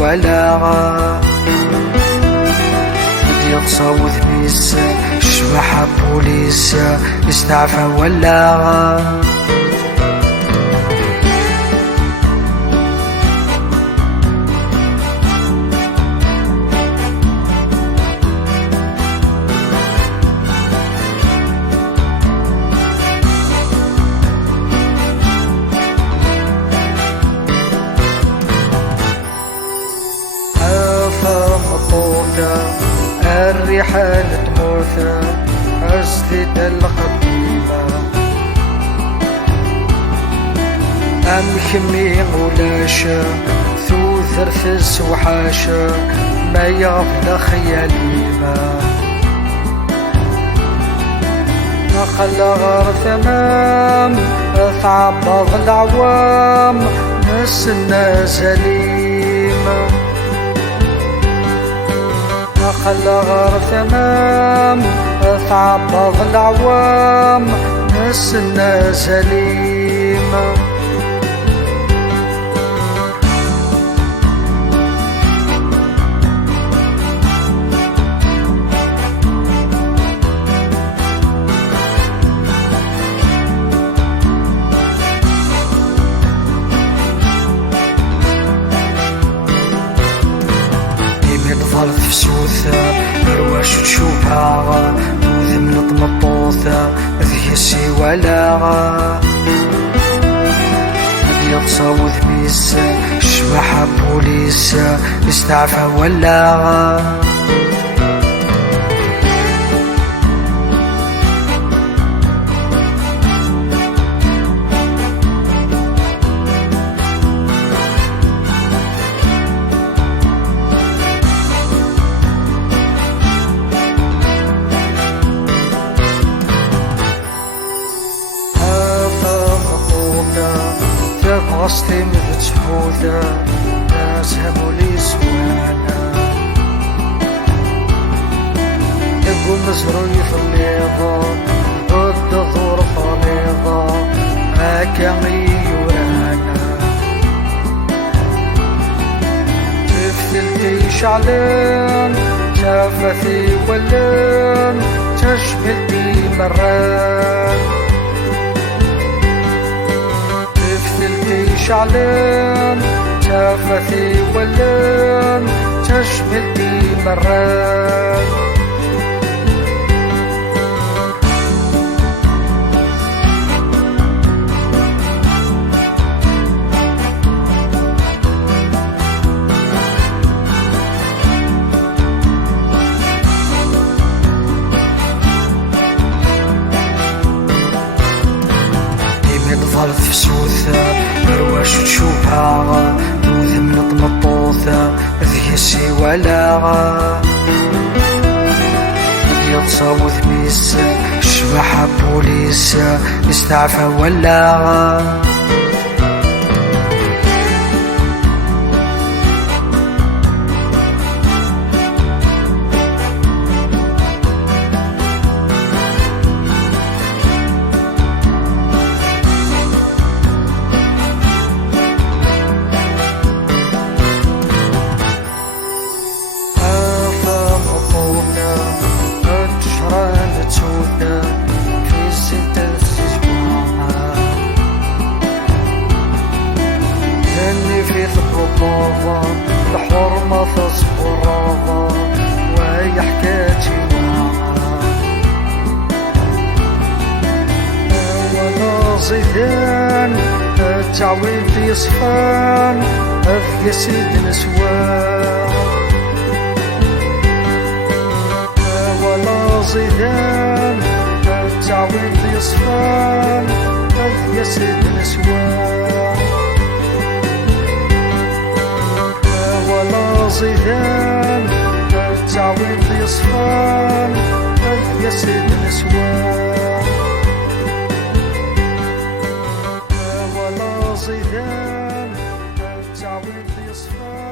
ولا يغصو ذميس الشبح بوليس يستعفى ولا الريحة تموت أسدد القديمة أم كمي غلاشة ثوثر في السوحاشة ما يغفل خياليما نقل غار ثمام ثعبض العوام نسنا زليمة خل غار ثمام ثعبض العوام نسنا سليمة ظل في سوثة برواش تشوفها وذم نطمطوثة ذي السي ولا يغصو ذميس الشبح بوليس يستعفى ولا غصتي مفتحوثة ناسهمو لي سوانا يقول مزروي في الليضة ضد ظروف غليظة هاكا يورانا تفتلتي شعلان شافتي ولان تشبه بي مران شعلان شافتي ولان تشبه بي مران ظل في سوثة برواش تشوفها وذم نطمطوثة ذي السي ولا يغصو ذميس الشبح بوليس يستعفى ولا الحرمة تصبر راضة وهي حكايتي معها وانا زيدان التعويل في صفان في سيد نسوان وانا زيدان التعويل في صفان في سيد نسوان ولا زيدان التعويض يصفان ألف يسد نسوان ولا زيدان التعويض يصفان